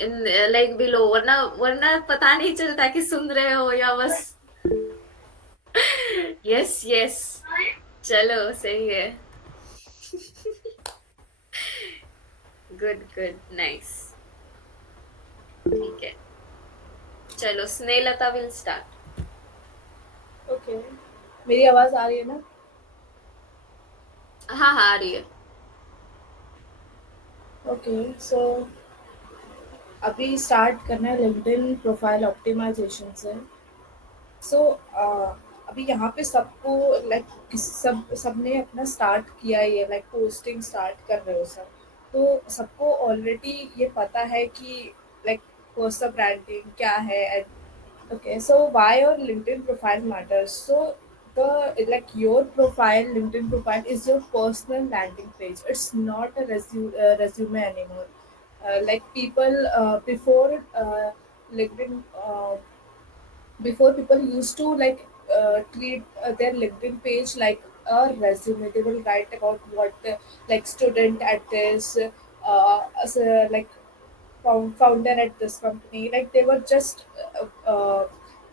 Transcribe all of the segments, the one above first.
In like below, वरना वरना पता नहीं चलता कि सुन रहे हो या बस। यस यस, चलो सही है। Good good nice. ठीक है, चलो स्नेहलता विल स्टार्ट। ओके, मेरी आवाज़ आ रही है ना? हाँ हाँ आ रही है। ओके, सो अभी स्टार्ट करना है लिंक्डइन प्रोफाइल ऑप्टिमाइजेशन से। सो अभी यहाँ पे सबको लाइक सबने अपना स्टार्ट किया ही है, लाइक पोस्टिंग स्टार्ट कर रहे हो सब। तो सबको ऑलरेडी ये पता है कि लाइक पर्सनल ब्रांडिंग क्या है। Okay, so why your LinkedIn profile matters? So the like your profile, LinkedIn profile is your personal landing page. It's not a resume anymore. Like people before LinkedIn, before people used to treat their LinkedIn page like a resume. They will write about what like student at this, as a like founder at this company. Like they were just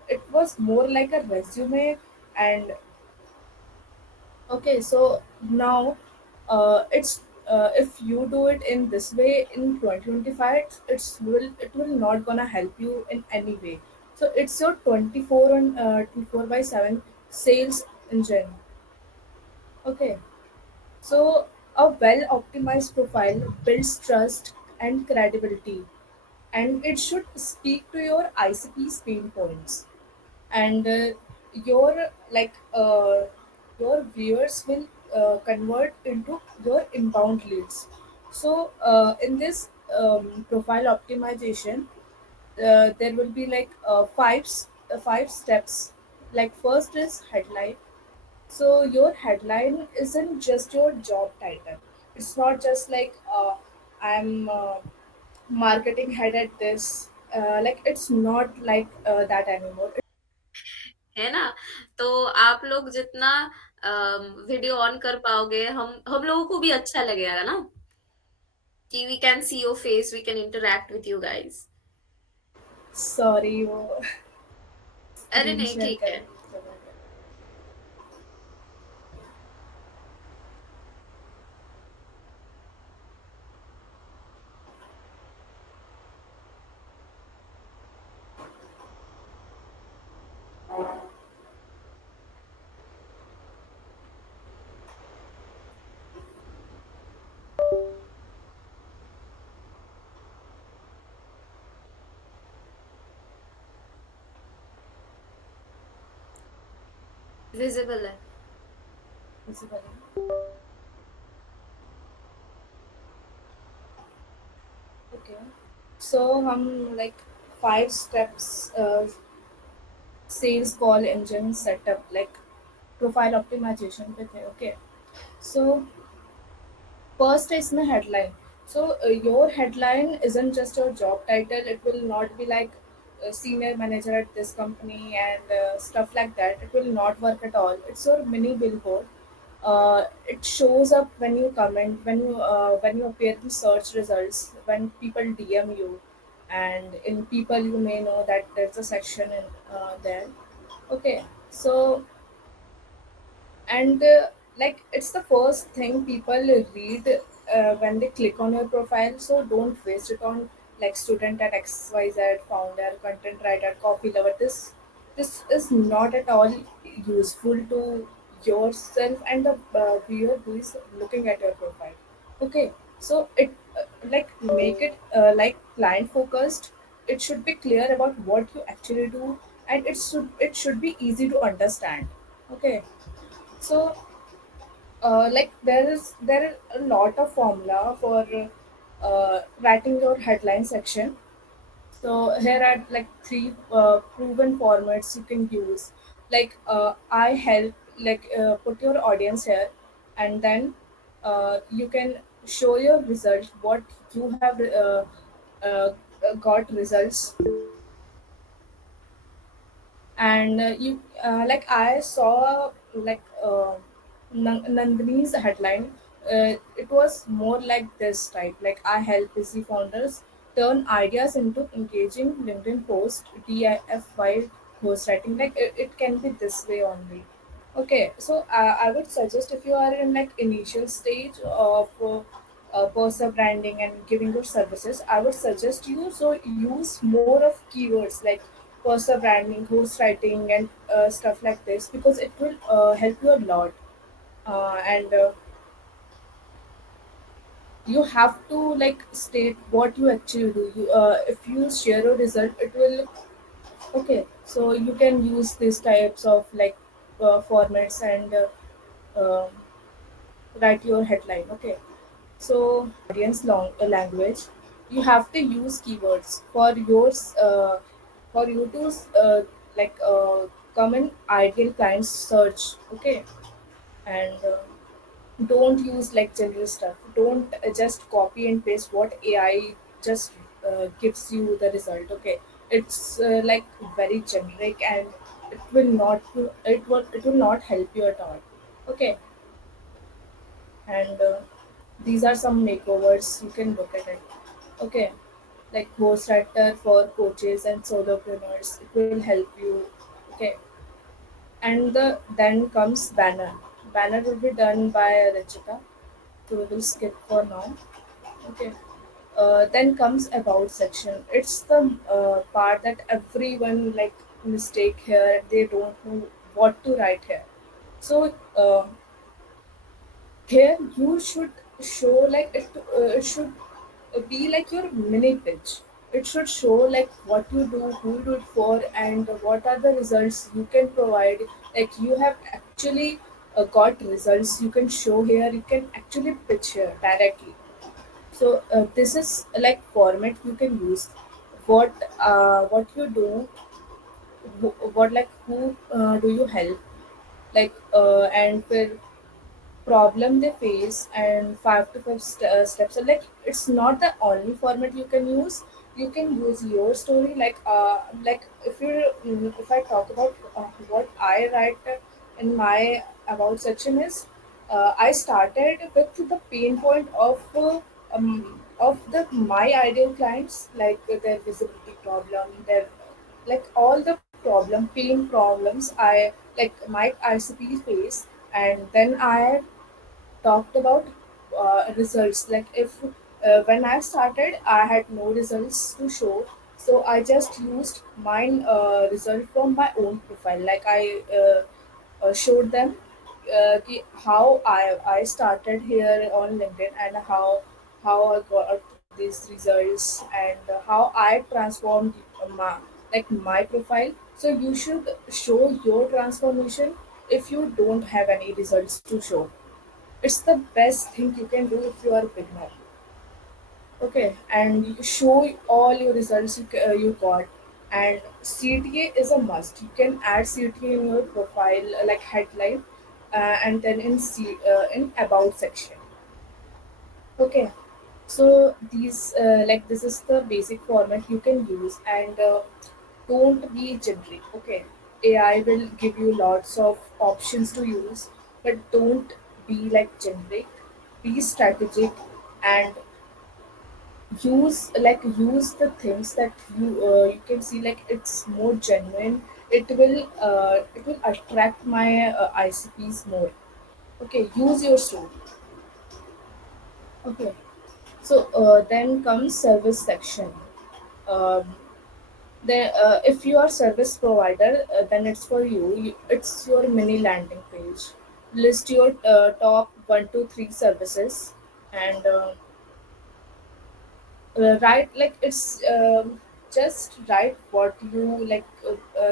it was more like a resume. And okay, so now it's if you do it in this way in 2025, it will not gonna help you in any way. So it's your 24 by 7 sales engine. Okay, so a well optimized profile builds trust and credibility, and it should speak to your ICP's pain points. And your your viewers will convert into your inbound leads. So in this profile optimization, there will be like five steps. Like first is headline. So your headline isn't just your job title. It's not just like I'm marketing head at this. Like it's not like that anymore. है ना? तो आप लोग जितना video on कर पाओगे, हम लोगों को भी अच्छा लगेगा ना, कि we can see your face, we can interact with you guys. Sorry, वो अरे स्क्रीन नहीं, शेयर ठीक कर है। रही थी। विजिबल है। Basically. Okay. So हम like 5 steps sales call engine setup like profile optimization पे थे. Okay. So first is my headline. So your headline isn't just your job title. It will not be like senior manager at this company and stuff like that. It will not work at all. It's your mini billboard. It shows up when you comment, when you appear in search results, when people DM you, and in people you may know that there's a section in there. Okay, so and like it's the first thing people read when they click on your profile. So don't waste it on like student at XYZ, founder, content writer, copy lover. This is not at all useful to yourself and the viewer who is looking at your profile. Okay, so it like make it like client focused. It should be clear about what you actually do, and it should be easy to understand. Okay, so like there is a lot of formula for writing your headline section. So here are like three proven formats you can use. Like I help like put your audience here, and then you can show your result what you have uh, got results. And you like I saw like Nandini's headline. It was more like this type, like I help busy founders turn ideas into engaging LinkedIn post, DIFY ghostwriting. Like it can be this way only. Okay, so I would suggest if you are in like initial stage of personal branding and giving your services, I would suggest you so use more of keywords like personal branding, ghostwriting, and stuff like this because it will help you a lot. And you have to like state what you actually do. If you share a result, it will okay. So you can use these types of like formats and write your headline. Okay, so audience language, you have to use keywords for you to like come in ideal client search. Okay, and don't use like general stuff. Don't just copy and paste what AI just gives you the result. Okay, it's like very generic and it will not help you at all. Okay, and these are some makeovers you can look at it. Okay, like ghostwriter for coaches and solopreneurs, it will help you. Okay, and then comes banner. Banner will be done by Rachita, so we will skip for now. Okay, then comes about section. It's the part that everyone like mistake here. They don't know what to write here. So here you should show like it should be like your mini pitch. It should show like what you do, who you do it for, and what are the results you can provide. Like you have actually got results you can show here. You can actually pitch here directly. So this is like format you can use. What you do, what like who do you help, like and फिर problem they face and 5 to 5 steps. So like it's not the only format you can use. You can use your story like if I talk about what I write in my about section is I started with the pain point of the my ideal clients, like their visibility problem, their like all the pain problems I like my ICP face. And then I talked about results. Like if when I started, I had no results to show, so I just used mine result from my own profile. Like I showed them how I started here on LinkedIn and how I got these results and how I transformed my profile. So you should show your transformation if you don't have any results to show. It's the best thing you can do if you are a beginner. Okay, and you show all your results you got. And CTA is a must. You can add CTA in your profile, like headline, and then in about section. Okay, so these like this is the basic format you can use, and don't be generic. Okay, AI will give you lots of options to use, but don't be like generic. Be strategic and use the things that you can see like it's more genuine. It will attract my ICPs more. Okay, use your story. Okay, so then comes service section. um, if you are service provider, then it's for you. It's your mini landing page. List your top 1 to 3 services, and write like it's just write what you like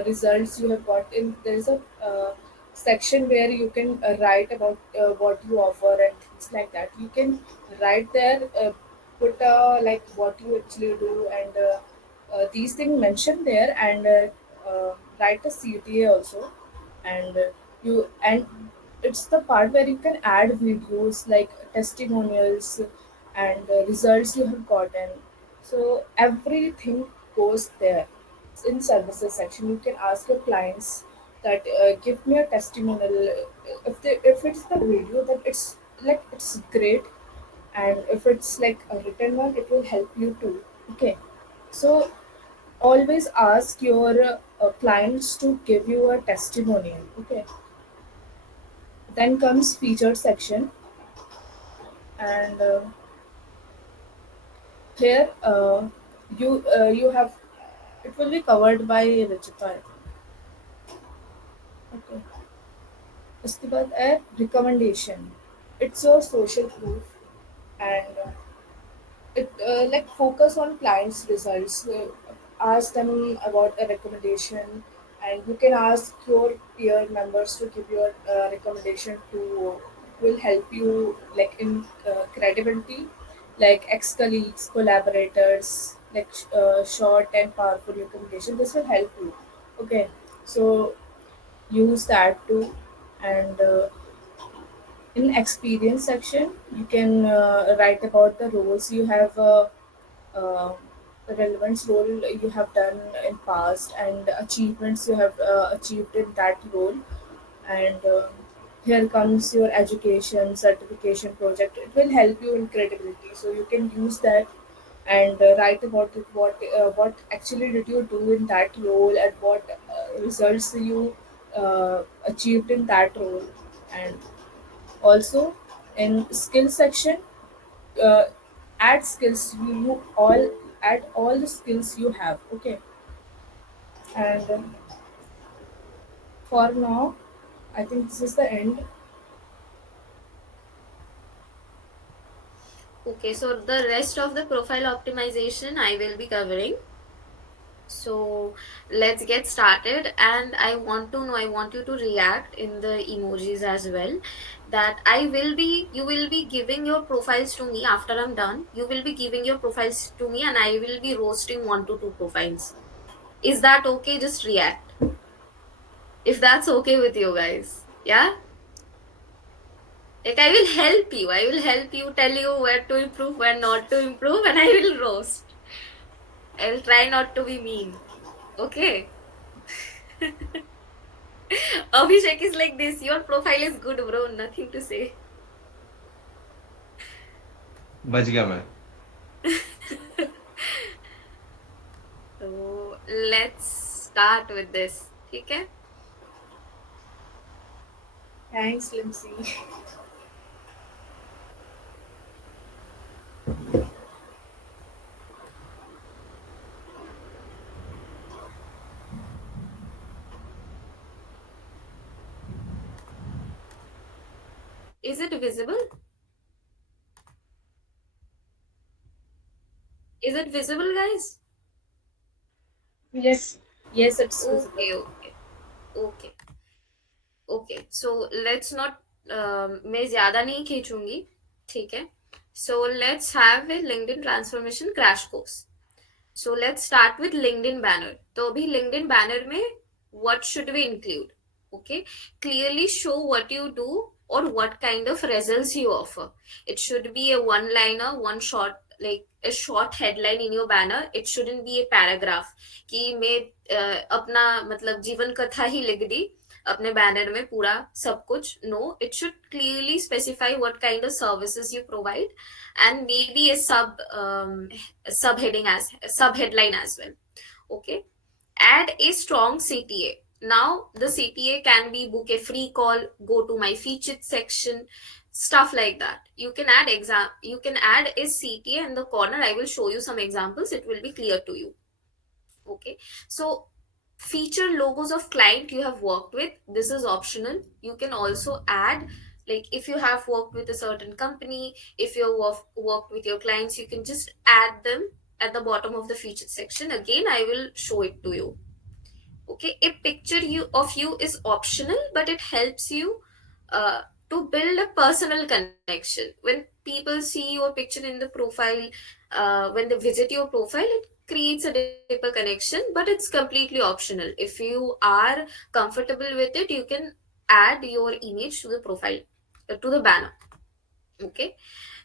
results you have got in. There's a section where you can write about what you offer and things like that. You can write there, put like what you actually do, and these things mentioned there, and write a CTA also. And and it's the part where you can add videos like testimonials and results you have gotten. So everything goes there. In services section, you can ask your clients that give me a testimonial. If it's the video, then it's great, and if it's like a written one, it will help you too. Okay, so always ask your clients to give you a testimonial. Okay, then comes featured section, and here you have it will be covered by Richita. Okay, उसके बाद है recommendation. It's your social proof, and it like focus on clients' results. Ask them about a recommendation, and you can ask your peer members to give your recommendation to will help you like in credibility, like ex colleagues, collaborators, like short and powerful recommendation. This will help you. Okay, so use that too, and in experience section you can write about the roles you have uh, relevance role you have done in past and achievements you have achieved in that role, and here comes your education certification project. It will help you in credibility, so you can use that and write about it, what actually did you do in that role and what results you achieved in that role. And also in skill section, uh, add skills you all add all the skills you have. Okay, and for now I think this is the end. Okay, so the rest of the profile optimization I will be covering. So let's get started. And I want you to react in the emojis as well. That you will be giving your profiles to me after I'm done. You will be giving your profiles to me, and I will be roasting one to two profiles. Is that okay? Just react. If that's okay with you guys. Yeah? Like I will help you, tell you where to improve, where not to improve, and I will roast. I will try not to be mean. Okay. Abhishek is like this. Your profile is good, bro. Nothing to say. बच गया मैं. So let's start with this. Okay? Thanks, Lindsay. Is it visible? Is it visible, guys? Yes, yes, it's visible. Okay, okay, okay, okay. So let's not. मैं ज्यादा नहीं खींचूंगी. ठीक है. So let's have a LinkedIn transformation crash course. So let's start with LinkedIn banner. तो अभी LinkedIn banner में what should we include? Okay, clearly show what you do or what kind of results you offer. It should be a one liner, one short, like a short headline in your banner. It shouldn't be a paragraph कि मैं अपना मतलब जीवन कथा ही लिख दी अपने banner में पूरा सब कुछ. No, it should clearly specify what kind of services you provide and maybe a subheading as subheadline as well. Okay, add a strong CTA. Now the CTA can be book a free call, go to my featured section, stuff like that. You can add a CTA in the corner. I will show you some examples, it will be clear to you. Okay, so feature logos of client you have worked with. This is optional. You can also add, like if you have worked with a certain company, if you worked with your clients, you can just add them at the bottom of the featured section. Again, I will show it to you. Okay, a picture of you is optional, but it helps you uh, to build a personal connection. When people see your picture in the profile, when they visit your profile, it creates a deeper connection, but it's completely optional. If you are comfortable with it, you can add your image to the profile, to the banner. Okay,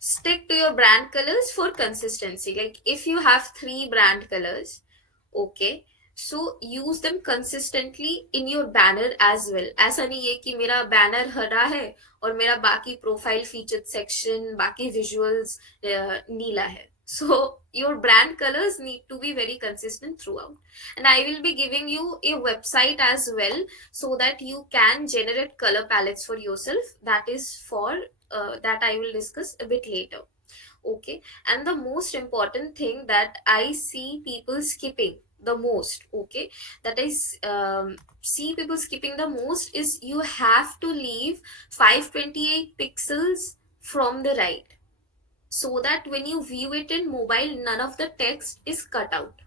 stick to your brand colors for consistency. Like if you have three brand colors, okay, so use them consistently in your banner as well. ऐसा नहीं है कि मेरा banner हरा है और मेरा बाकी प्रोफाइल फीचर्ड सेक्शन बाकी विजुअल्स नीला है. So your brand colors need to be very consistent throughout. And I will be giving you a website as well, so that you can generate color palettes for yourself. That is for that I will discuss a bit later. Okay. And the most important thing that I see people skipping the most, okay, that see people skipping the most is you have to leave 528 pixels from the right, so that when you view it in mobile, none of the text is cut out.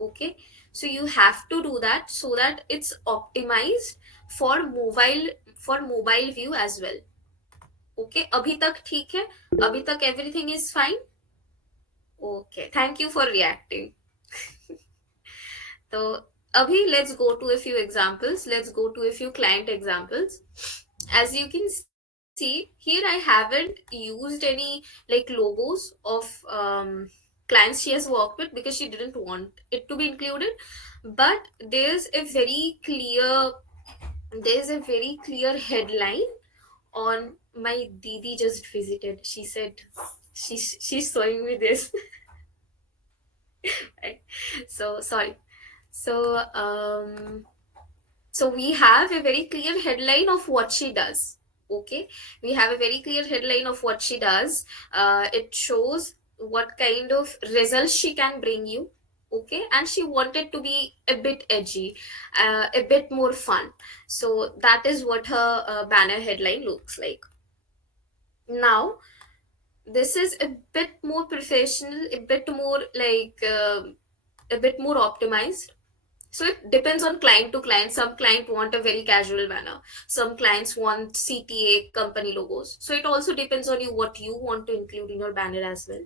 Okay. So you have to do that so that it's optimized for mobile view as well. Okay, अभी तक ठीक है? अभी तक everything is fine? Okay, thank you for reacting. So, Abhi, let's go to a few examples. Let's go to a few client examples. As you can see, here I haven't used any like logos of clients she has worked with, because she didn't want it to be included. But there's a very clear headline on my Didi just visited. She said she's showing me this. Right? So sorry. So so we have a very clear headline of what she does. Okay, we have a very clear headline of what she does. It shows what kind of results she can bring you. Okay, and she wanted to be a bit edgy, a bit more fun. So that is what her banner headline looks like. Now, this is a bit more professional, a bit more a bit more optimized. So it depends on client to client. Some client want a very casual manner, some clients want CTA company logos. So it also depends on you what you want to include in your banner as well.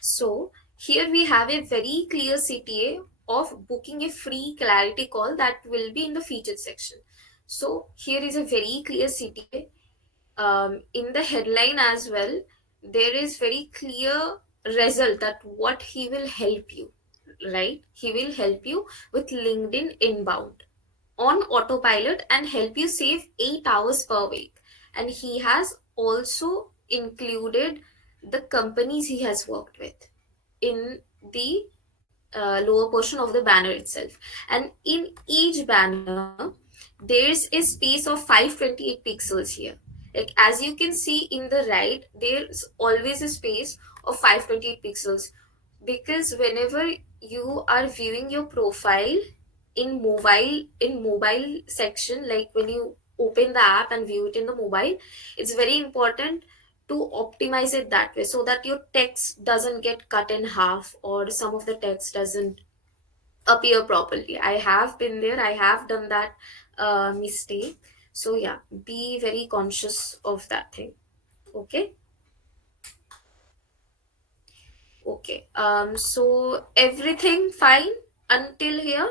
So here we have a very clear CTA of booking a free clarity call that will be in the featured section. So here is a very clear CTA. In the headline as well, there is very clear result that what he will help you, right? He will help you with LinkedIn inbound on autopilot and help you save 8 hours per week. And he has also included the companies he has worked with in the lower portion of the banner itself. And in each banner, there's a space of 528 pixels here. Like as you can see in the right, there's always a space of 528 pixels, because whenever you are viewing your profile in mobile section, like when you open the app and view it in the mobile, it's very important to optimize it that way, so that your text doesn't get cut in half or some of the text doesn't appear properly. I have been there, I have done that mistake. So yeah, be very conscious of that thing. Okay. Okay, so everything fine until here?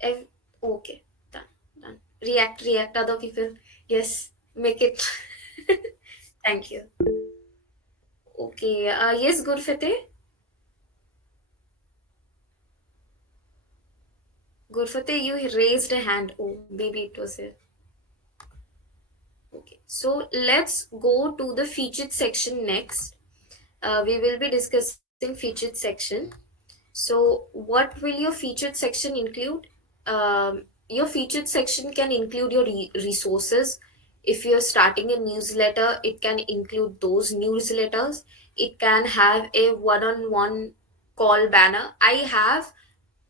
Ev- okay, done, done. React, other people. Yes, make it. Thank you. Okay, yes, Gurfate. Gurfate, you raised a hand. Oh, maybe it was it. Okay, so let's go to the featured section next. We will be discussing featured section. So, what will your featured section include? Your featured section can include your resources. If you're starting a newsletter, it can include those newsletters. It can have a one on one call banner. I have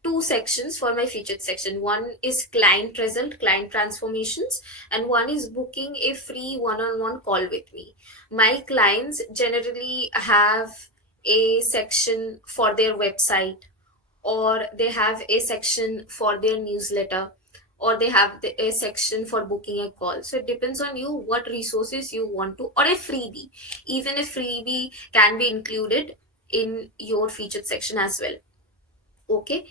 two sections for my featured section. One is client result, client transformations, and one is booking a free one on one call with me. My clients generally have a section for their website, or they have a section for their newsletter, or they have a section for booking a call. So it depends on you what resources you want to, or a freebie. Even a freebie can be included in your featured section as well. Okay,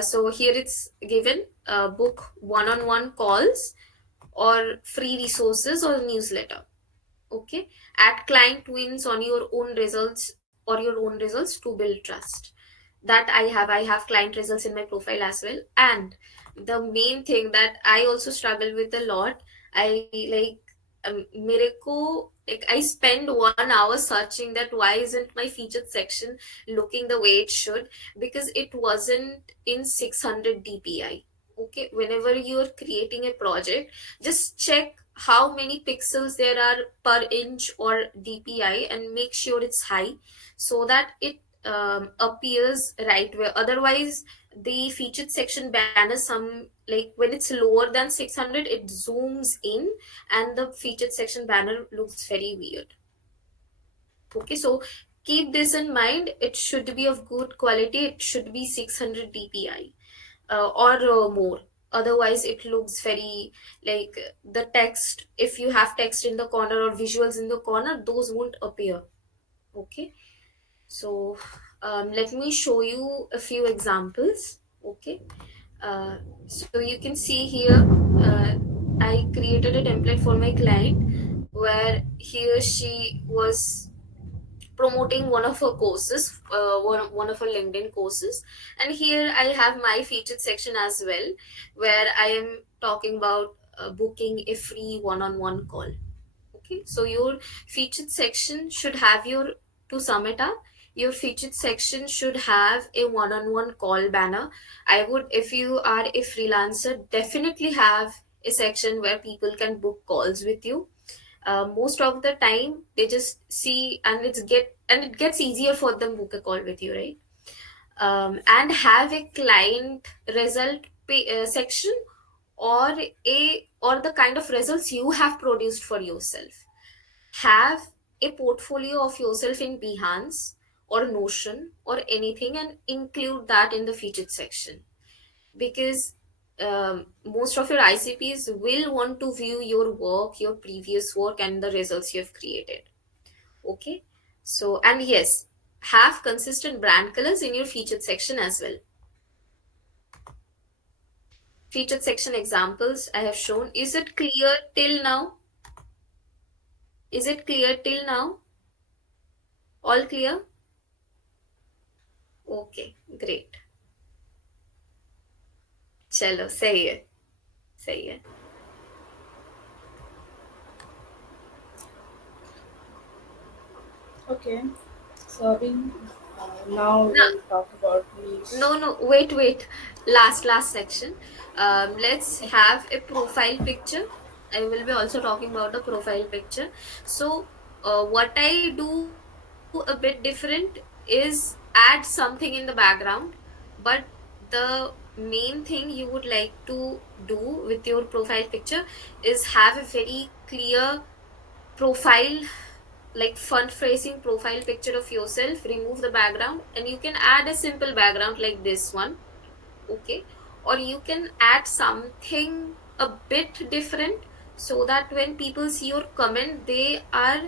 so here it's given, book one-on-one calls or free resources or newsletter. Okay, add client wins on your own results or your own results to build trust. That I have client results in my profile as well. And the main thing that I also struggle with a lot, I like मेरे को Like I spend 1 hour searching that why isn't my featured section looking the way it should, because it wasn't in 600 dpi. Okay, whenever you're creating a project, just check how many pixels there are per inch or dpi and make sure it's high, so that it appears right way. Otherwise the featured section banner, some like when it's lower than 600, it zooms in and the featured section banner looks very weird. Okay, so keep this in mind. It should be of good quality. It should be 600 dpi or more. Otherwise it looks very like the text, if you have text in the corner or visuals in the corner, those won't appear. Okay, so let me show you a few examples. Okay, uh, so you can see here, uh, I created a template for my client where he or she was promoting one of her courses, one of her LinkedIn courses. And here I have my featured section as well, where I am talking about booking a free one-on-one call. Okay, so your featured section should have your, to sum it up, your featured section should have a one-on-one call banner. I would, if you are a freelancer, definitely have a section where people can book calls with you. Most of the time they just see, and it gets easier for them book a call with you, right? And have a client result section, or the kind of results you have produced for yourself. Have a portfolio of yourself in Behance or Notion or anything, and include that in the featured section, because most of your ICPs will want to view your work, your previous work, and the results you have created. Okay, so, and yes, have consistent brand colors in your featured section as well. Featured section examples I have shown. Is it clear till now? Is it clear till now? All clear? Okay, great. चलो सही है, सही है. Okay. So now we No, will talk about niche. no, wait. Last section. Let's have a profile picture. I will be also talking about the profile picture. So, what I do a bit different is add something in the background, but the main thing you would like to do with your profile picture is have a very clear profile, like front facing profile picture of yourself. Remove the background and you can add a simple background like this one. Okay, or you can add something a bit different, so that when people see your comment, they are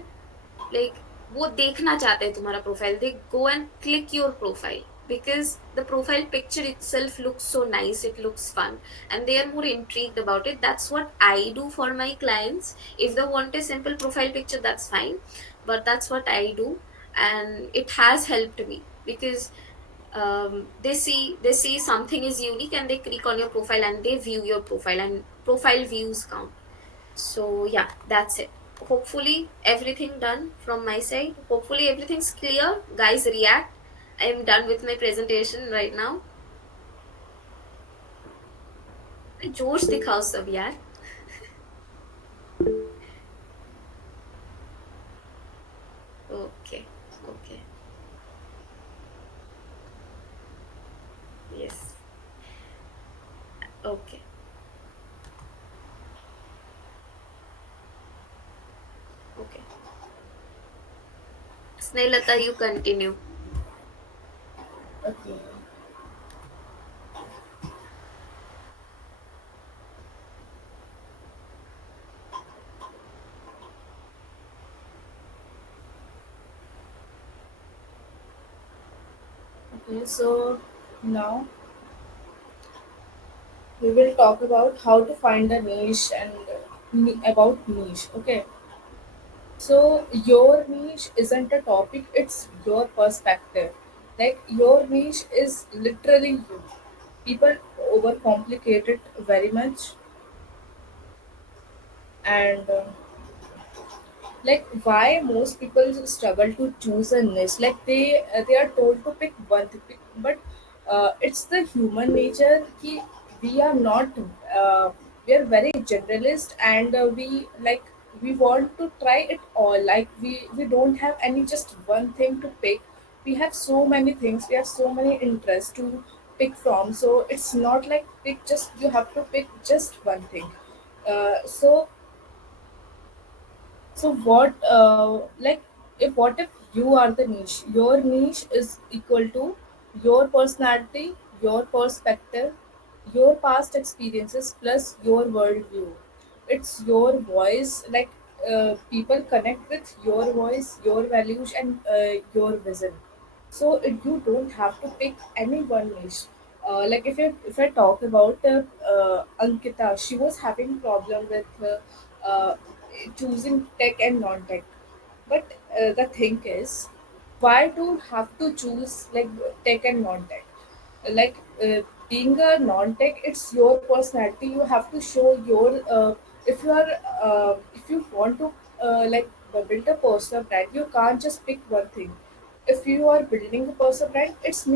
like, वो देखना चाहते हैं तुम्हारा profile, they go and click your profile, because the profile picture itself looks so nice, it looks fun, and they are more intrigued about it. That's what I do for my clients. If they want a simple profile picture, that's fine, but that's what I do, and it has helped me because they see something is unique and they click on your profile and they view your profile, and profile views count. So yeah, that's it. Hopefully everything done from my side. Hopefully everything's clear. Guys, react. I'm done with my presentation right now. जोश दिखाओ सब यार. Okay, okay, yes, okay, okay. Snehata, you continue. Okay. Okay. So now we will talk about how to find a niche and about niche. Okay. So your niche isn't a topic; it's your perspective. Like your niche is literally you. People overcomplicate it very much, and like why most people struggle to choose a niche, like they are told to pick one thing, but it's the human nature ki we are not we are very generalist, and we want to try it all, like we don't have any just one thing to pick. We have so many things, we have so many interests to pick from, so it's not like pick just you have to pick just one thing. So what if you are the niche? Your niche is equal to your personality, your perspective, your past experiences plus your worldview. It's your voice. People connect with your voice, your values, and your vision. So you don't have to pick any one niche. Like if I talk about Ankita, she was having problem with choosing tech and non-tech. But the thing is, why do you have to choose like tech and non-tech? Like being a non-tech, it's your personality. You have to show your if you are if you want to build a personal brand, you can't just pick one thing. If you are building a personal brand, it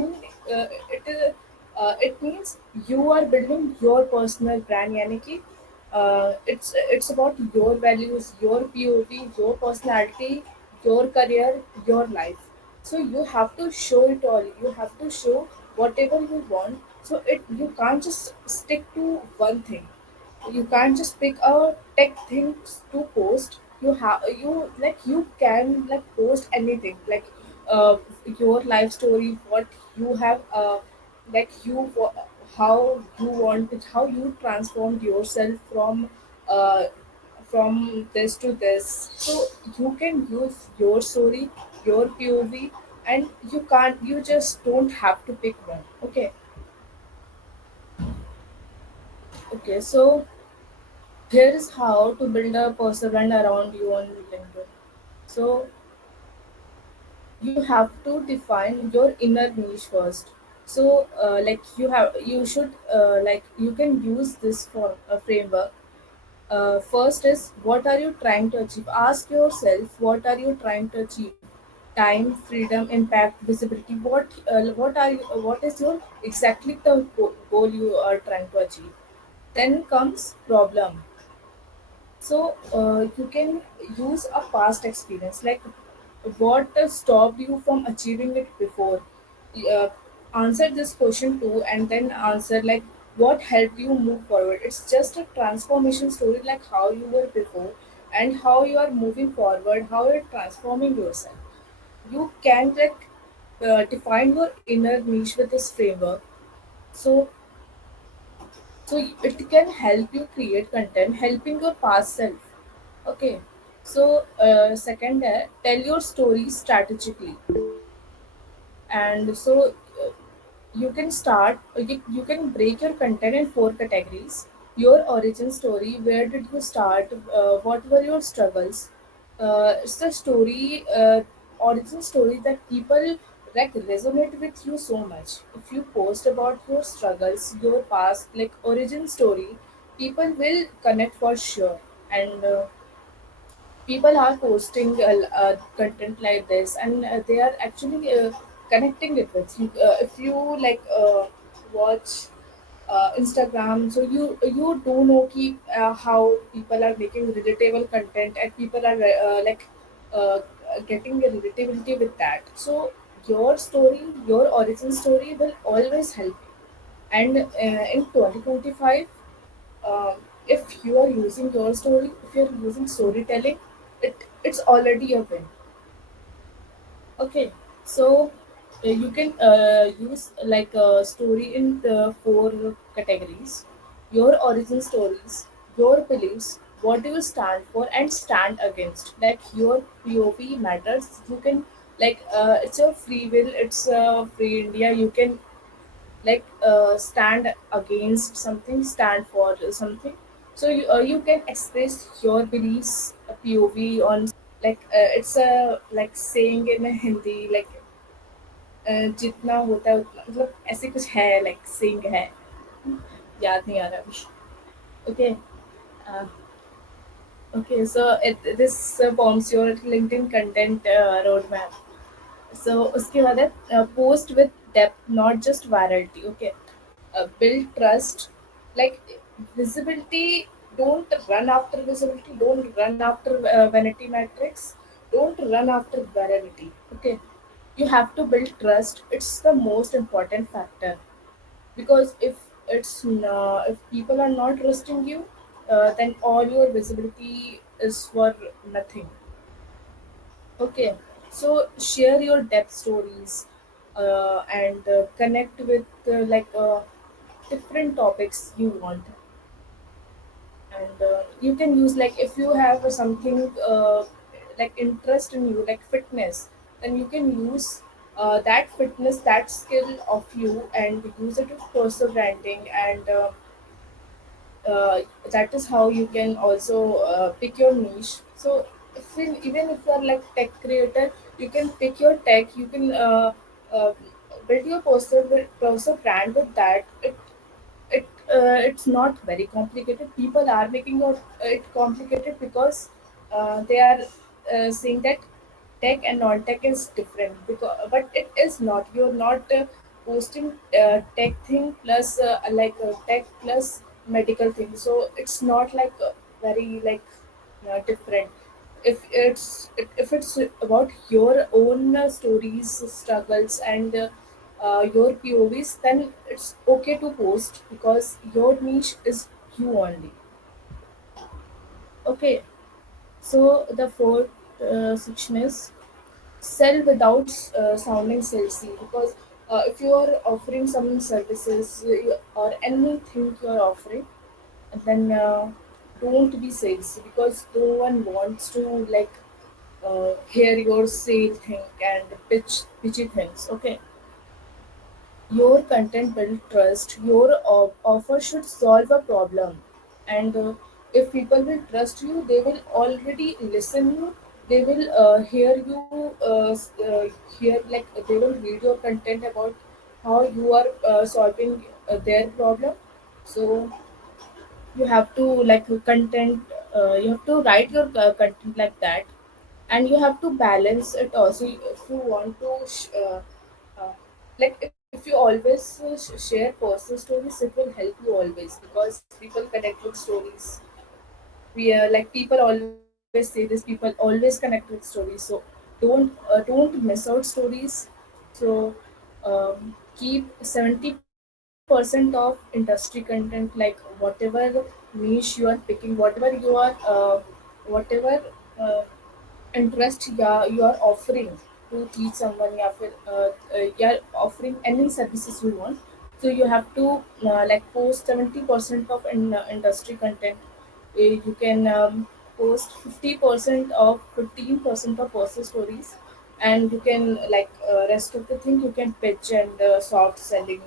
means you are building your personal brand. Yani ki, it's about your values, your POV, your personality, your career, your life. So you have to show it all. You have to show whatever you want. So it you can't just stick to one thing. You can't just pick a tech things to post. You can like post anything, like uh, your life story, what you have like you wa- how you want it, how you transformed yourself uh, from this to this. So you can use your story, your POV, and you just don't have to pick one. Okay, so here is how to build a personal brand around you on LinkedIn. So you have to define your inner niche first. So you should you can use this for a framework. First is, what are you trying to achieve? Ask yourself, what are you trying to achieve? Time, freedom, impact, visibility. What is your exactly the goal you are trying to achieve? Then comes problem. So you can use a past experience, like what stopped you from achieving it before. Uh, Answer this question too, and then answer like what helped you move forward. It's just a transformation story, like how you were before and how you are moving forward, how you're transforming yourself. You can define your inner niche with this framework. So so it can help you create content helping your past self. Okay, so second, tell your story strategically. And so you can you can break your content in four categories. Your origin story, where did you start, what were your struggles. It's the story, origin story that people like resonate with you so much. If you post about your struggles, your past, like origin story, people will connect for sure. And people are posting content like this, and they are actually connecting it with you. If you watch Instagram, so you do know how people are making relatable content, and people are uh, getting a relatability with that. So your story, your origin story will always help you. And in 2025, um, if you are using your story, if you are using storytelling, it's already a win. Okay, so you can use like a story in the four categories: your origin stories, your beliefs, what do you stand for and stand against. Like your POV matters. You can it's your free will. It's free India. You can stand against something, stand for something. So you can express your beliefs, POV on it's a like saying in Hindi, like जितना होता है उतना, मतलब ऐसे कुछ है, like saying है, याद नहीं आ रहा अभी. Okay. uh, Okay, so this forms your LinkedIn content roadmap. So उसके बाद है post with depth, not just virality. Okay, build trust, like visibility. Don't run after visibility. Don't run after vanity metrics. Don't run after virality. Okay, you have to build trust. It's the most important factor because if people are not trusting you, then all your visibility is for nothing. Okay, so share your depth stories and connect with different topics you want, and you can use, like, if you have something like interest in you, like fitness, then you can use that fitness, that skill of you, and use it with personal branding, and uh, that is how you can also pick your niche. So even if you are like tech creator, you can pick your tech, you can uh, build your personal brand with that. It's not very complicated. People are making it complicated because they are saying that tech and non-tech is different, because but it is not. You're not posting tech thing plus tech plus medical thing, so it's not like very like different. If it's about your own stories, struggles, and your povs, then it's okay to post because your niche is you only. Okay, so the fourth section is sell without sounding salesy, because if you are offering some services or anything you are offering, then don't be salesy, because no one wants to like hear your sale thing and pitchy things. Okay, your content build trust. Your offer should solve a problem, and if people will trust you, they will already listen you. They will hear you. Hear, like they will read your content about how you are solving their problem. So you have to like content. You have to write your content like that, and you have to balance it also. If you want to uh, like if you always share personal stories, it will help you always, because people connect with stories. We like people always say this, people always connect with stories, so don't miss out stories. So keep 70% of industry content, like whatever niche you are picking, whatever you are whatever uh, interest you are offering to teach someone, या फिर you are offering any services you want. So you have to like post 70% of industry content. You can post 50% of 15% of personal stories, and you can like rest of the thing you can pitch and soft selling.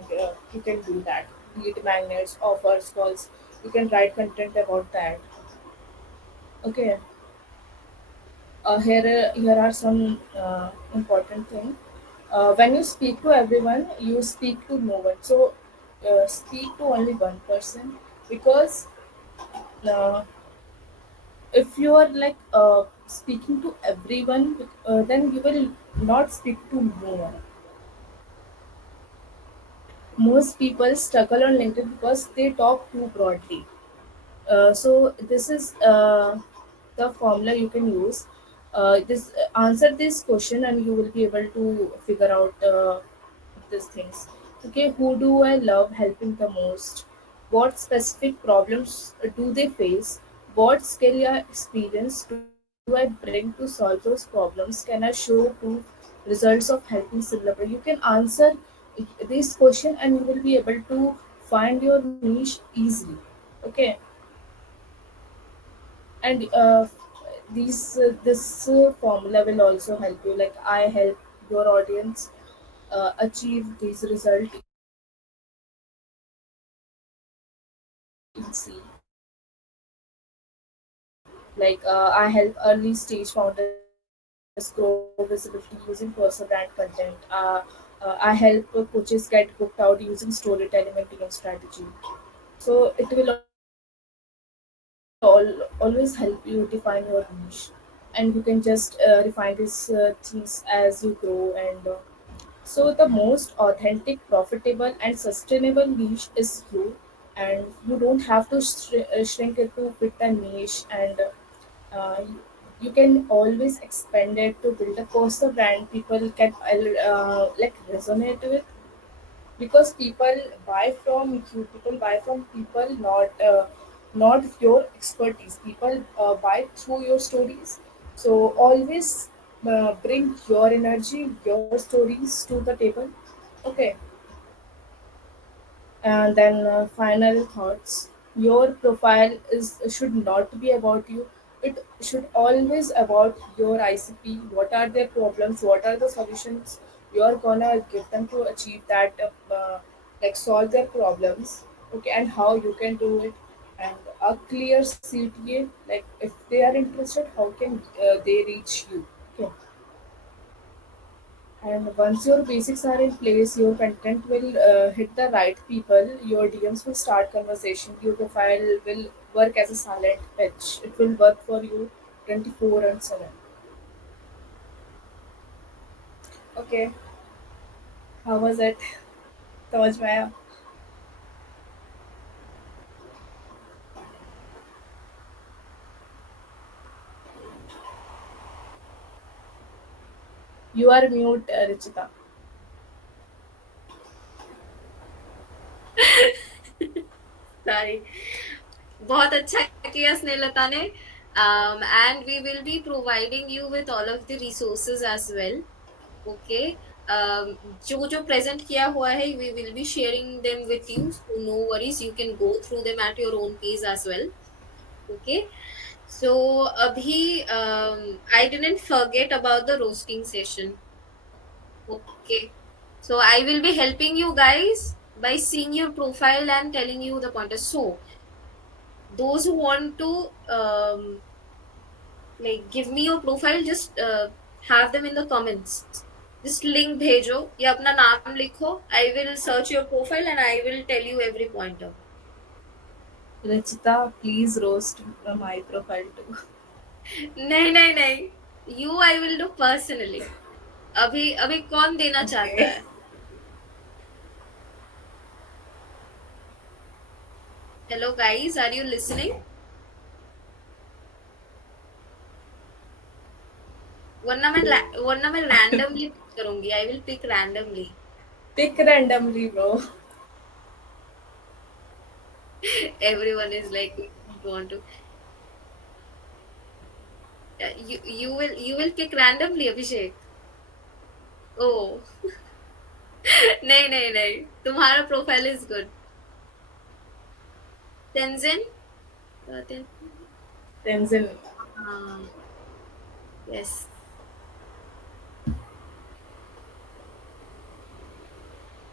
You can do that. Lead magnets, offers, calls. You can write content about that. Okay. Here are some important things. When you speak to everyone, you speak to no one. So speak to only one person, because uh, if you are like speaking to everyone, then you will not speak to no one. Most people struggle on LinkedIn because they talk too broadly. So this is the formula you can use. This answer this question, and you will be able to figure out these things. Okay, who do I love helping the most? What specific problems do they face? What skill or experience do I bring to solve those problems? Can I show proof results of helping similar people? You can answer this question, and you will be able to find your niche easily. Okay, and these this formula will also help you, like I help your audience achieve these results easy. Like I help early stage founders grow visibility using personal brand content. I help coaches get booked out using storytelling and team strategy. So it will also help you. always help you define your niche, and you can just refine these things as you grow. And so the most authentic, profitable, and sustainable niche is you, and you don't have to shrink it to fit a niche. And uh, you can always expand it to build a personal brand people can like resonate with, because people buy from people, not your expertise. People buy through your stories. So always bring your energy, your stories to the table. Okay. And then final thoughts. Your profile is should not be about you. It should always about your ICP. What are their problems? What are the solutions you're gonna give them to achieve that? Like solve their problems. Okay, and how you can do it, and a clear CTA. Like if they are interested, how can they reach you? Okay. And once your basics are in place, your content will hit the right people. Your DMs will start conversation. Your profile will work as a silent pitch. It will work for you 24 and 7. Okay, how was it? समझ में आया? You are mute, Richita. Sorry. बहुत अच्छा किया स्नेहलता ने. And we will be providing you with all of the resources as well. Okay. जो जो present किया हुआ है, we will be sharing them with you. So no worries, you can go through them at your own pace as well. Okay. So abhi, I didn't forget about the roasting session. Okay. So I will be helping you guys by seeing your profile and telling you the pointers. So those who want to like give me your profile, just have them in the comments. Just link भेजो या अपना नाम लिखो. I will search your profile and I will tell you every pointer. Richita, please roast my profile too. नहीं नहीं नहीं. You I will do personally. अभी अभी कौन देना चाहता Okay. है? Hello guys, are you listening? वरना मैं randomly pick करूंगी. I will pick randomly. Pick randomly, bro. Everyone is like, we don't want to. You will pick randomly, Abhishek. Oh. नहीं नहीं नहीं, तुम्हारा profile is good. Tenzin. Tenzin. Tenzin. हाँ. Yes.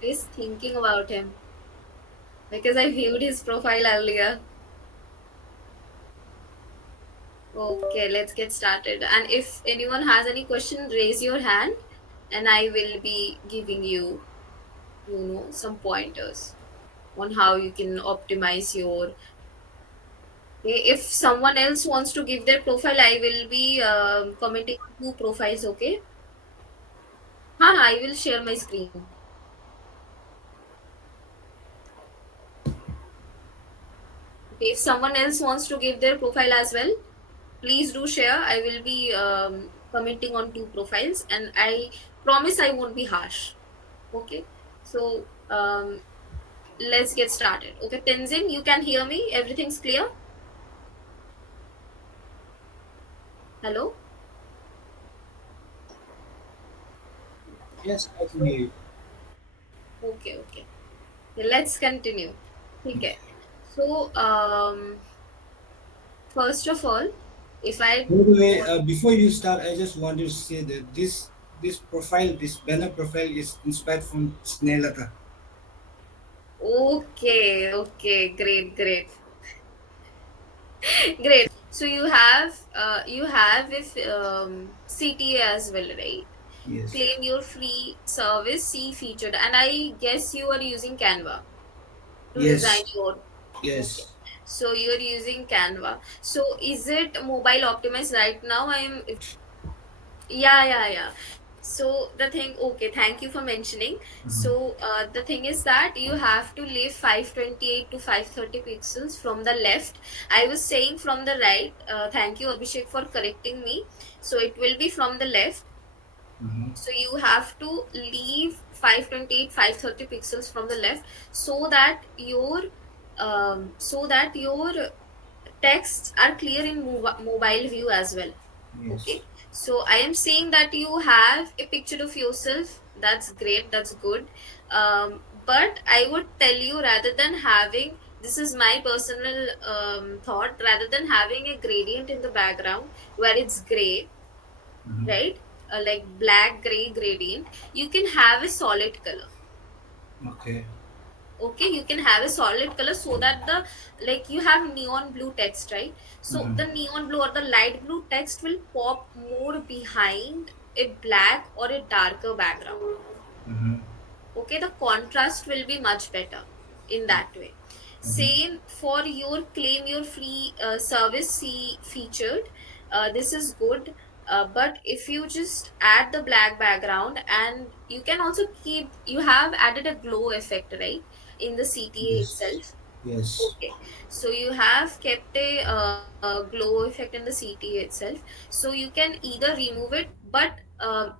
Is thinking about him because I viewed his profile earlier. Okay, let's get started. And if anyone has any question, raise your hand, and I will be giving you, some pointers on how you can optimize your. Okay, if someone else wants to give their profile, I will be commenting on two profiles. Okay. हाँ हाँ, I will share my screen. Okay, if someone else wants to give their profile as well, please do share. I will be commenting on two profiles, and I promise I won't be harsh. Okay, so let's get started. Okay, Tenzin, you can hear me? Everything's clear? Hello? Yes, I can hear you. Okay, okay. Let's continue. Okay. So, first of all, if I By the way, want. before you start, I just want to say that this profile, this banner profile, is inspired from Snellata. Okay, okay, great, great. Great. So you have with CTA as well, right? Yes, Claim your free service, see featured, and I guess you are using Canva to design yes, your. Okay. yes. So you're using Canva. So is it mobile optimized right now? Yeah, yeah, yeah. So the thing, okay, thank you for mentioning. So the thing is that you have to leave 528 to 530 pixels from the left. I was saying from the right. Thank you, Abhishek, for correcting me. So it will be from the left. Mm-hmm. So you have to leave 528, 530 pixels from the left so that your texts are clear in mobile view as well. Yes. Okay, so I am saying that you have a picture of yourself. That's great, that's good. But I would tell you, rather than having, this is my personal thought, rather than having a gradient in the background where it's gray, Mm-hmm. right? Like black gray gradient, you can have a solid color. Okay. Okay, you can have a solid color so that the, like, you have neon blue text, right? So Mm-hmm. the neon blue or the light blue text will pop more behind a black or a darker background. Mm-hmm. Okay, the contrast will be much better in that way. Mm-hmm. Same for your claim your free service see featured. This is good. But if you just add the black background, and you can also keep, you have added a glow effect, right, in the CTA Yes. itself. Yes. Okay, so you have kept a glow effect in the CTA itself. So you can either remove it, but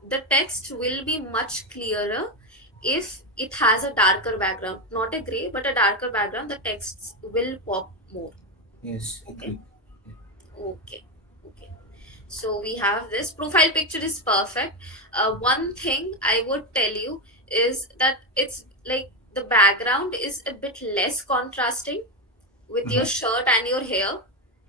the text will be much clearer if it has a darker background, not a gray, but a darker background. The texts will pop more. Yes. Okay, Agree. okay, okay. So we have this profile picture is perfect. One thing I would tell you is that it's like the background is a bit less contrasting with your Mm-hmm. shirt and your hair.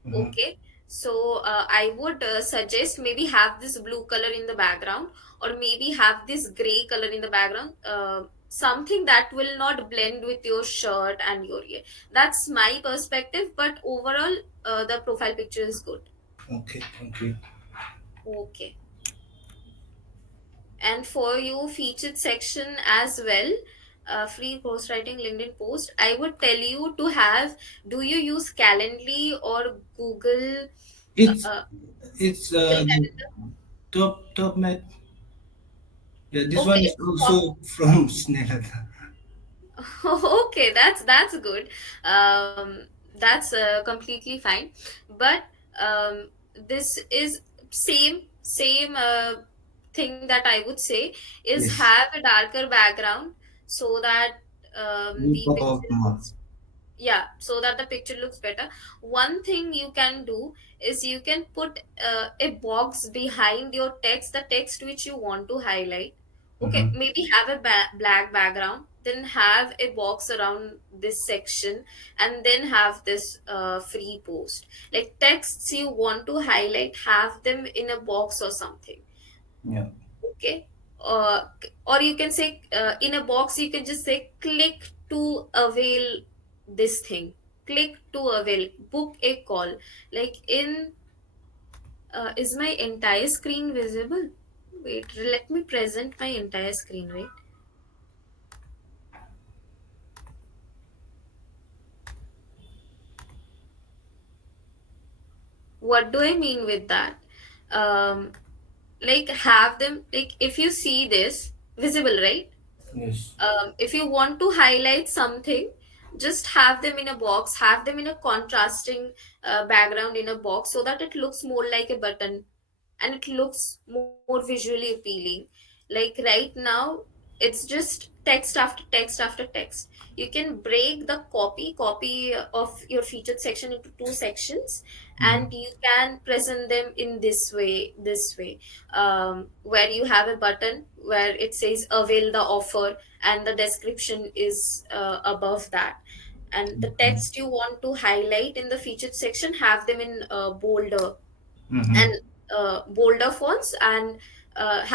Mm-hmm. Okay, so I would suggest maybe have this blue color in the background, or maybe have this gray color in the background. Something that will not blend with your shirt and your hair. That's my perspective, but overall, the profile picture is good. Okay. Thank you. Okay. And for your featured section as well, free post writing LinkedIn post, I would tell you to have, do you use Calendly or Google, It's uh, it's Google the Calendar? top mate. Yeah, this one Okay, is also from Snellata. okay, that's good. That's completely fine. But this is same thing that I would say is Yes. have a darker background so that We the pop out picture more. looks, yeah, so that the picture looks better. One thing you can do is you can put a box behind your text, the text which you want to highlight. Okay, Mm-hmm. maybe have a black background, then have a box around this section, and then have this free post. Like texts you want to highlight, have them in a box or something. Yeah. Okay, or you can say in a box you can just say click to avail this thing, click to avail, book a call. Like in is my entire screen visible? Wait, let me present my entire screen. Wait, what do I mean with that? um like have them, like if you see this visible, right? Yes. If you want to highlight something, just have them in a box, have them in a contrasting background in a box so that it looks more like a button, and it looks more visually appealing. Like right now, it's just text after text after text. You can break the copy of your featured section into two sections, Mm-hmm. and you can present them in this way, where you have a button where it says avail the offer, and the description is above that, and the Okay. text you want to highlight in the featured section, have them in bolder Mm-hmm. and bolder fonts, and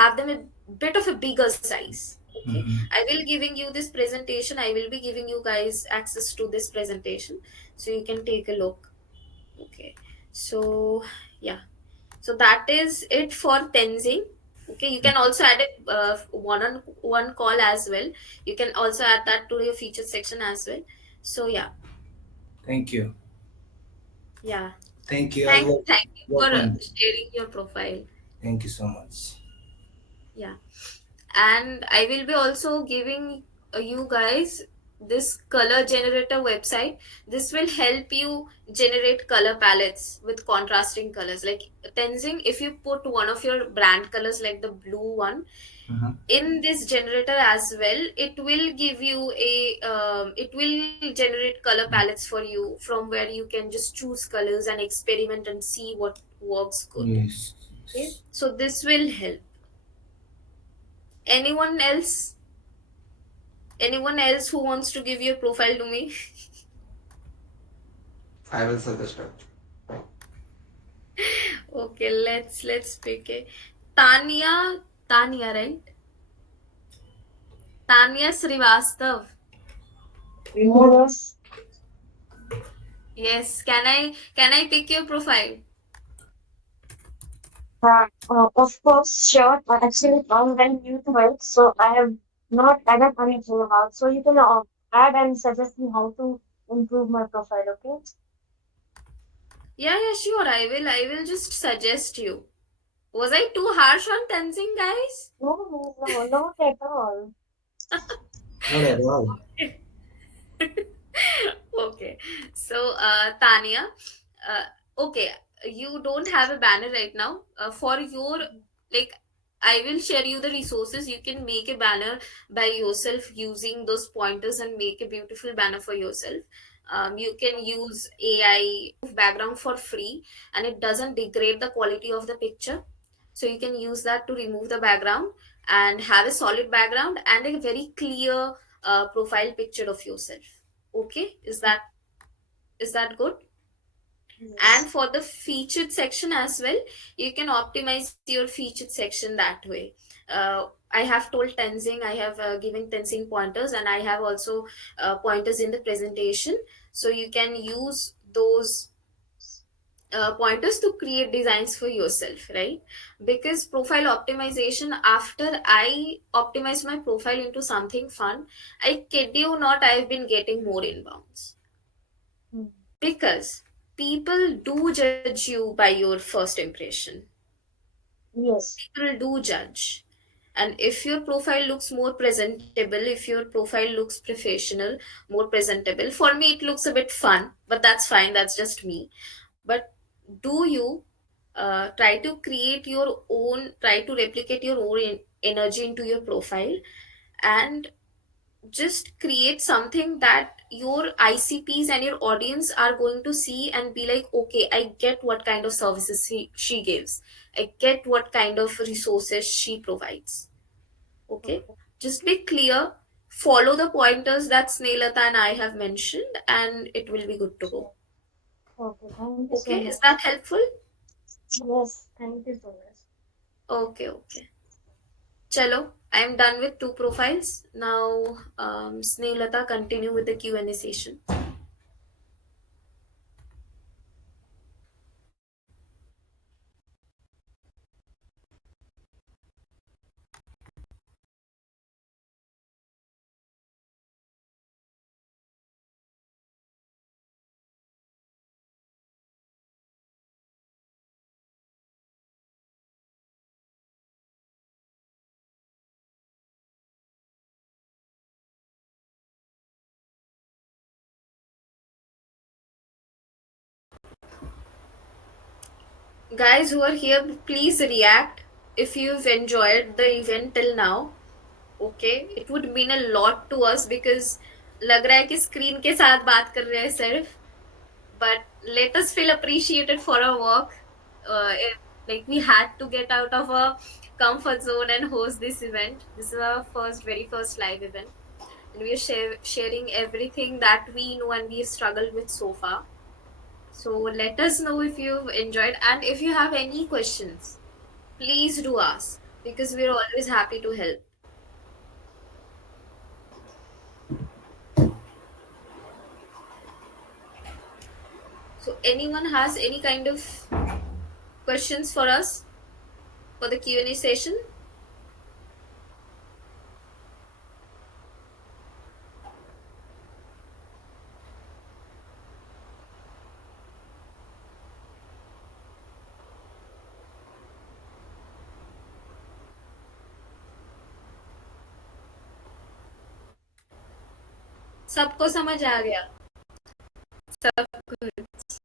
have them a bit of a bigger size. Okay, Mm-hmm. I will giving you this presentation, I will be giving you guys access to this presentation, so you can take a look. Okay, so yeah, so that is it for Tenzing. Okay, you can also add a one-on-one call as well. You can also add that to your featured section as well. So yeah, Thank you. Yeah. Thank you. I Thank will thank you work for on it. sharing your profile. Thank you so much. Yeah. And I will be also giving you guys this color generator website. This will help you generate color palettes with contrasting colors. Like Tenzing, if you put one of your brand colors like the blue one Uh-huh. in this generator as well, it will give you a it will generate color palettes for you, from where you can just choose colors and experiment and see what works good. Yes. Okay, Yes. so this will help. Anyone else? Anyone else who wants to give your profile to me? I will suggest it. Okay, let's pick a Tanya. Tanya, right? Tanya Srivastav. Yes, Yes. Can I pick your profile? of course, sure. Actually, I'm very new to it, so I have not added anything about. So you can add and suggest me how to improve my profile, okay? Yeah, yeah, sure. I will just suggest you. Was I too harsh on Tenzing, guys? No, no, no, not at all. Not at all. Okay. So, Tanya, okay, you don't have a banner right now. For your, like, I will share you the resources. You can make a banner by yourself using those pointers and make a beautiful banner for yourself. You can use AI background for free, and it doesn't degrade the quality of the picture. So you can use that to remove the background and have a solid background and a very clear profile picture of yourself. Okay, is that good? And Yes. for the featured section as well, you can optimize your featured section that way. I have told Tenzing, I have given Tenzing pointers, and I have also pointers in the presentation, so you can use those pointers to create designs for yourself, right? Because profile optimization, after I optimize my profile into something fun, I kid you not, I've been getting more inbounds. Mm. Because people do judge you by your first impression. Yes. People do judge. And if your profile looks more presentable, if your profile looks professional, more presentable, for me it looks a bit fun, but that's fine, that's just me. But do you try to create your own, try to replicate your own energy into your profile, and just create something that your ICPs and your audience are going to see and be like, okay, I get what kind of services she gives. I get what kind of resources she provides. Okay. Okay. Just be clear, follow the pointers that Snehilata and I have mentioned, and it will be good to go. Sure. Okay. Thank you so Okay. Is much. that helpful? Yes. Thank you so much. Okay, okay. Chalo, I'm done with two profiles. Now, Snehilata, continue with the Q&A session. Guys who are here, please react if you've enjoyed the event till now. Okay, it would mean a lot to us, because लग रहा है कि screen के साथ बात कर रहे हैं सिर्फ. But let us feel appreciated for our work. Like, we had to get out of our comfort zone and host this event. This is our very first live event, and we are sharing everything that we know and we've struggled with so far. So let us know if you've enjoyed, and if you have any questions, please do ask, because we're always happy to help. So anyone has any kind of questions for us for the Q&A session? सबको समझ आ गया। सब कुछ।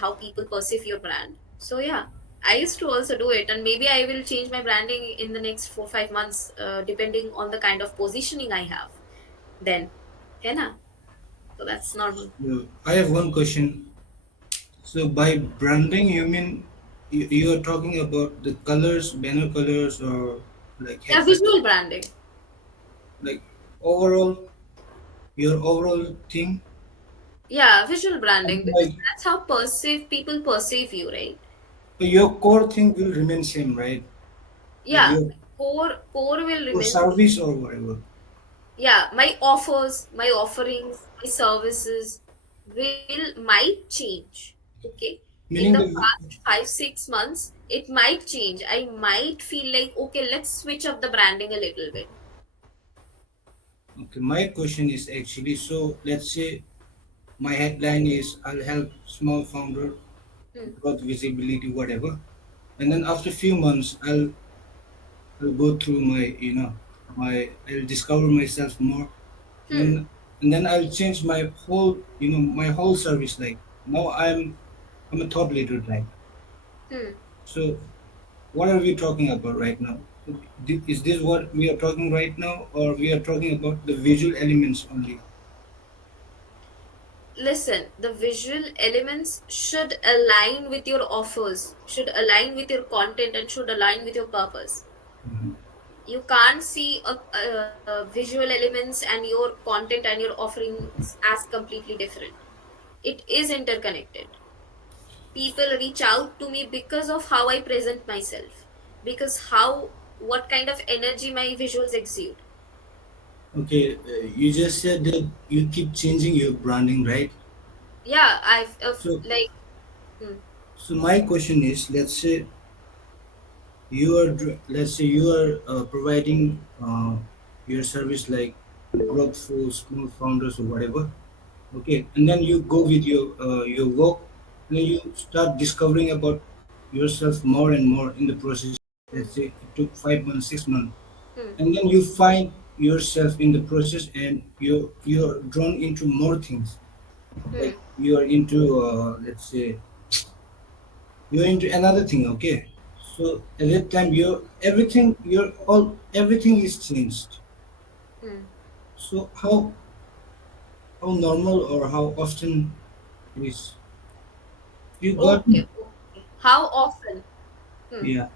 How people perceive your brand. So yeah, I used to also do it, and maybe I will change my branding in the next 4 5 months, depending on the kind of positioning I have. Then, है ना? So that's normal. I have one question. So by branding, you mean you are talking about the colors, banner colors, or like Yeah, headline, visual branding. like overall your overall thing? Yeah, visual I branding, mean, because like that's how perceive people perceive you, right? your core thing will remain same, right? Like Yeah, core will your remain. service or whatever. Yeah, my offers, my offerings, my services will might change. Okay, in Meaning the the past 5 6 months, it might change. I might feel like, okay, let's switch up the branding a little bit. okay. My question is actually, so let's say my headline is I'll help small founder Hmm. growth, visibility, whatever, and then after few months I'll go through my I'll discover myself more, and Hmm. then I'll change my whole my whole service. Like now I'm a thought leader, like. Hmm. So what are we talking about right now? Is this what we are talking right now, or we are talking about the visual elements only? Listen, the visual elements should align with your offers, should align with your content, and should align with your purpose. Mhm. You can't see visual elements and your content and your offerings as completely different. It is interconnected. People reach out to me because of how I present myself, because how what kind of energy my visuals exude. Okay, you just said that you keep changing your branding, right? Yeah, I've So, like hmm, so my question is, let's say you are providing your service like growth for small founders or whatever. Okay, and then you go with your work, and then you start discovering about yourself more and more in the process. Let's say it took 5 months, 6 months. Hmm. and then you find yourself in the process, and you're drawn into more things. Hmm. Like you're into, let's say, you're into another thing. Okay, so at that time everything is changed. Hmm. So how normal or how often it is you got Okay. Okay. How often? Hmm. yeah.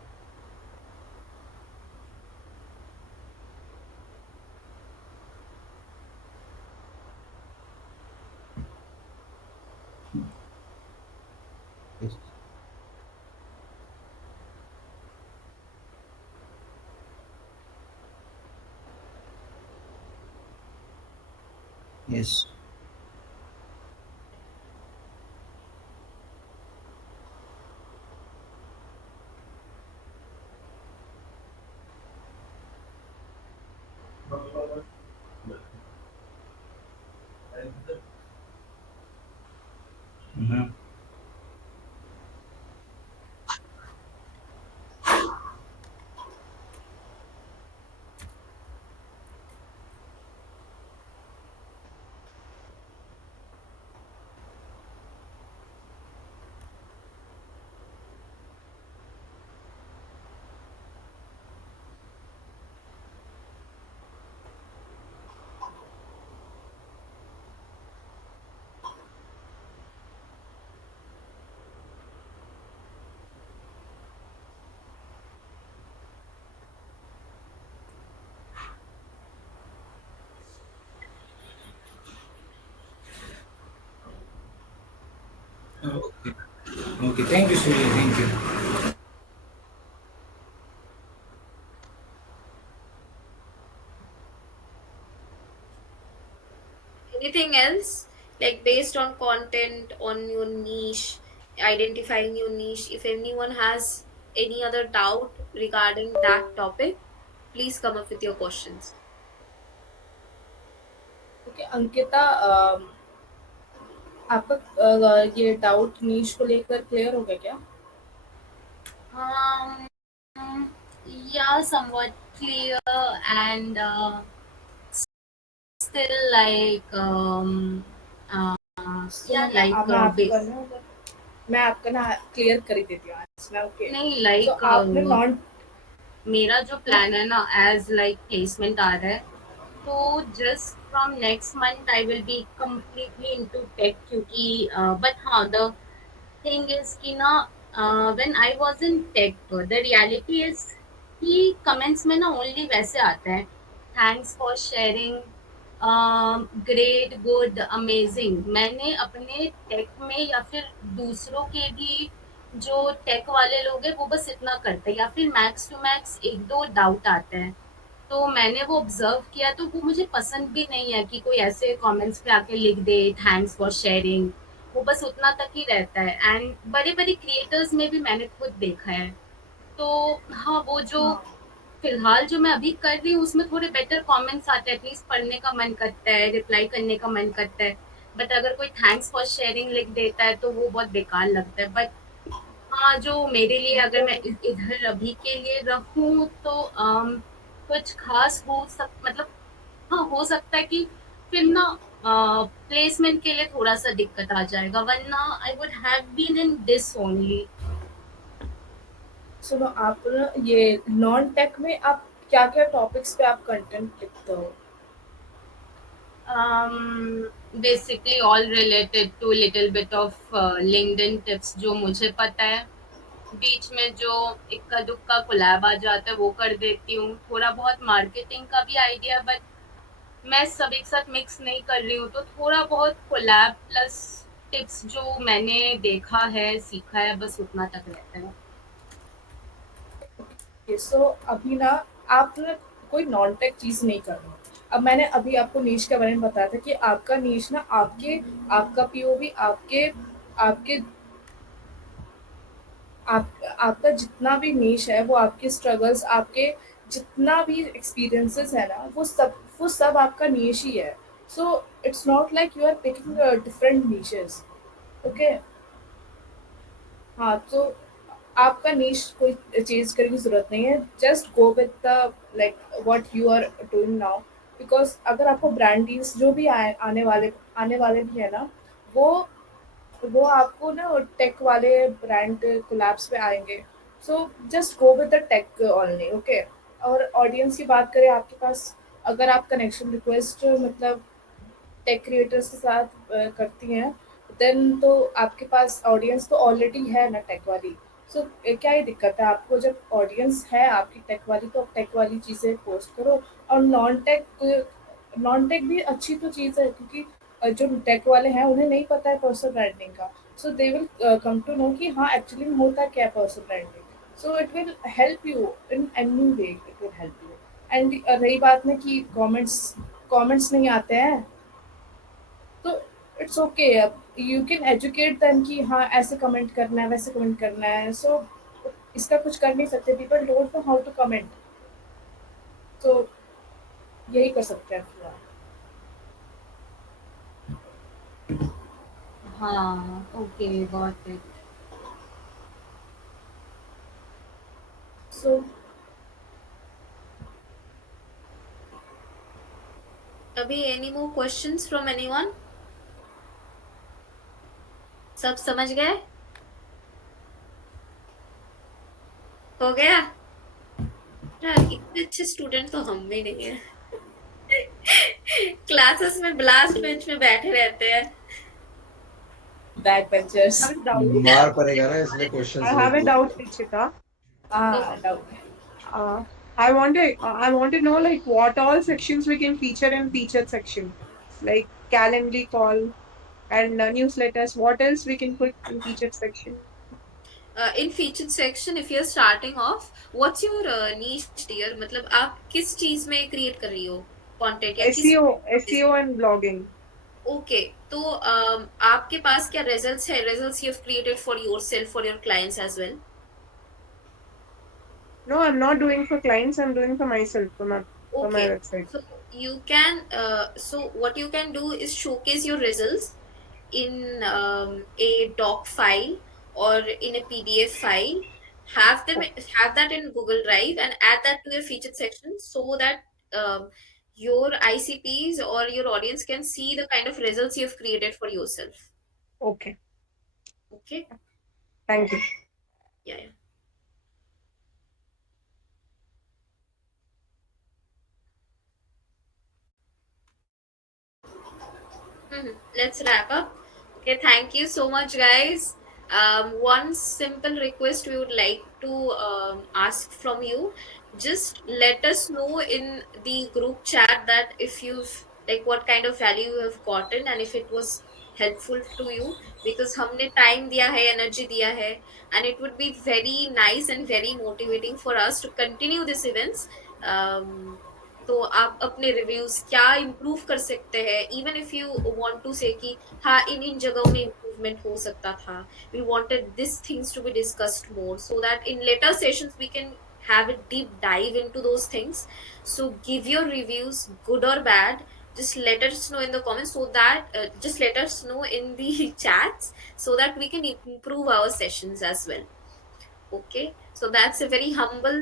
Yes. Yes. Uh-huh. Oh, okay. Okay. Thank you, Surya. Thank you. Anything else? Like based on content, on your niche, identifying your niche. If anyone has any other doubt regarding that topic, please come up with your questions. Okay Ankita, आपका ये doubt नीश को लेकर clear हो गया क्या? Um, yeah, somewhat clear and still like सुनो, yeah, like base. मैं आपका ना क्लियर कर ही देती हूँ आज ना, ओके? नहीं सो like आपने नॉन मेरा जो हाँ, प्लान है ना एज लाइक प्लेसमेंट आ रहा है तो just from next month I will be completely into tech क्योंकि बट हाँ द थिंग इज कि ना when I was in tech the reality is कि कमेंट्स में ना ओनली वैसे आता है thanks for sharing great good amazing मैंने अपने टेक में या फिर दूसरों के भी जो टेक वाले लोग हैं वो बस इतना करते हैं या फिर मैक्स टू मैक्स एक दो डाउट आते हैं तो मैंने वो ऑब्जर्व किया तो वो मुझे पसंद भी नहीं है कि कोई ऐसे कमेंट्स पे आके लिख दे थैंक्स फॉर शेयरिंग वो बस उतना तक ही रहता है एंड बड़े बड़े क्रिएटर्स में भी मैंने खुद देखा है तो हाँ वो जो हाँ, फिलहाल जो मैं अभी कर रही हूँ उसमें थोड़े बेटर कमेंट्स आते हैं एटलीस्ट पढ़ने का मन करता है रिप्लाई करने का मन करता है बट अगर कोई थैंक्स फॉर शेयरिंग लिख देता है तो वो बहुत बेकार लगता है बट हाँ जो मेरे लिए अगर मैं इधर अभी के लिए रहूँ तो कुछ खास हो सक मतलब हाँ हो सकता है कि फिर ना प्लेसमेंट के लिए थोड़ा सा दिक्कत आ जाएगा वरना I would have been in this only सुनो आप ना ये नॉन टेक में आप क्या-क्या टॉपिक्स पे आप कंटेंट लिखते हो? Basically all related to little bit of LinkedIn tips जो मुझे पता है बीच में जो इक्का दुक्का कोलैब आ जाता है वो कर देती हूँ थोड़ा बहुत मार्केटिंग का भी आइडिया बट मैं सब एक साथ मिक्स नहीं कर रही हूँ तो थोड़ा बहुत कोलैब प्लस टिप्स जो मैंने देखा है सीखा है बस उतना तक रहता है ओके, सो अभी ना आप ना कोई नॉन टेक चीज़ नहीं कर रहे हो। अब मैंने अभी आपको नीश के बारे में बताया था कि आपका नीश ना आपका पीओवी आपके आपका जितना भी नीश है वो आपके स्ट्रगल्स, आपके जितना भी एक्सपीरियंसेस है ना वो सब आपका नीश ही है। So it's not like you are picking different niches, okay? हाँ, तो आपका नीश कोई चेंज करने की ज़रूरत नहीं है, just go with the like what you are doing now. Because अगर आपको ब्रांड डील्स जो भी आने वाले भी है ना, वो वो आपको ना टेक वाले ब्रांड कोलैब्स पे आएँगे। So just go with the tech only, okay? और ऑडियंस की बात करें आपके पास, अगर आप कनेक्शन रिक्वेस्ट मतलब टेक क्रिएटर्स के साथ करती हैं, देन तो आपके पास ऑडियंस तो ऑलरेडी है ना टेक वाली। सो क्या ही दिक्कत है आपको, जब ऑडियंस है आपकी टेक वाली तो आप टेक वाली चीज़ें पोस्ट करो। और नॉन टेक भी अच्छी तो चीज़ है, क्योंकि जो टेक वाले हैं उन्हें नहीं पता है पर्सनल ब्रांडिंग का। So they will come to know कि हाँ एक्चुअली में होता क्या है personal branding. So it will help you in any way, it will help you. And रही बात ना कि कमेंट्स कमेंट्स नहीं आते हैं, तो इट्स ओके। अब यू कैन एजुकेट देम कि हाँ ऐसे कमेंट करना है, वैसे कमेंट करना है। सो इसका कुछ कर नहीं सकते, people don't know how to comment. तो यही कर सकते हैं फिलहाल। हाँ, ओके, गॉट इट। सो अभी any more questions from anyone? सब समझ गए? हो गया? यार इतने अच्छे स्टूडेंट तो हम भी नहीं है। क्लासेस में लास्ट बेंच में बैठे रहते हैं। Back benchers. I have a doubt. मार पड़ेगा ना इसलिए क्वेश्चंस I नहीं have a doubt, पूछते। Nichita. हाँ okay. Doubt. Uh, I want to know like what all sections we can feature in featured section, like Calendly call and newsletters. What else we can put in featured section? In featured section if you are starting off, what's your niche dear? मतलब आप किस चीज में create कर रही हो content, या किस? SEO and blogging. ओके, तो आपके पास क्या रिजल्ट्स है? Results you have created for yourself, for your clients as well? No, I'm not doing for clients. I'm doing for myself for my Okay, website. so you can so what you can do is showcase your results in a doc file or in a PDF file. Have them, have that in Google Drive and add that to your featured section, so that your ICPs or your audience can see the kind of results you have created for yourself. Okay, Okay. thank you. Yeah, yeah. Let's wrap up. Okay, thank you so much, guys. One simple request we would like to ask from you: just let us know in the group chat that if you've, like, what kind of value you have gotten and if it was helpful to you, because हमने time दिया है, energy दिया है, and it would be very nice and very motivating for us to continue these events. um, तो आप अपने reviews क्या improve कर सकते हैं, even if you want to say कि हाँ इन इन जगहों में इम्प्रूवमेंट हो सकता था, we wanted this things to be discussed more, so that in later sessions we can have a deep dive into those things. So give your reviews, good or bad. Just let us know in the comments, so that just let us know in the chats, so that we can improve our sessions as well. Okay, so that's a very humble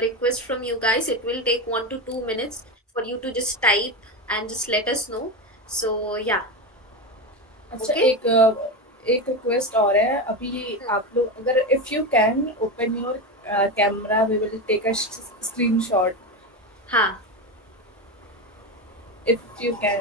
request from you guys. It will take 1 to 2 minutes for you to just type and just let us know. So yeah, अच्छा, okay. एक request और है अभी। आप लोग अगर if you can open your camera, we will take a screenshot हाँ, if you can.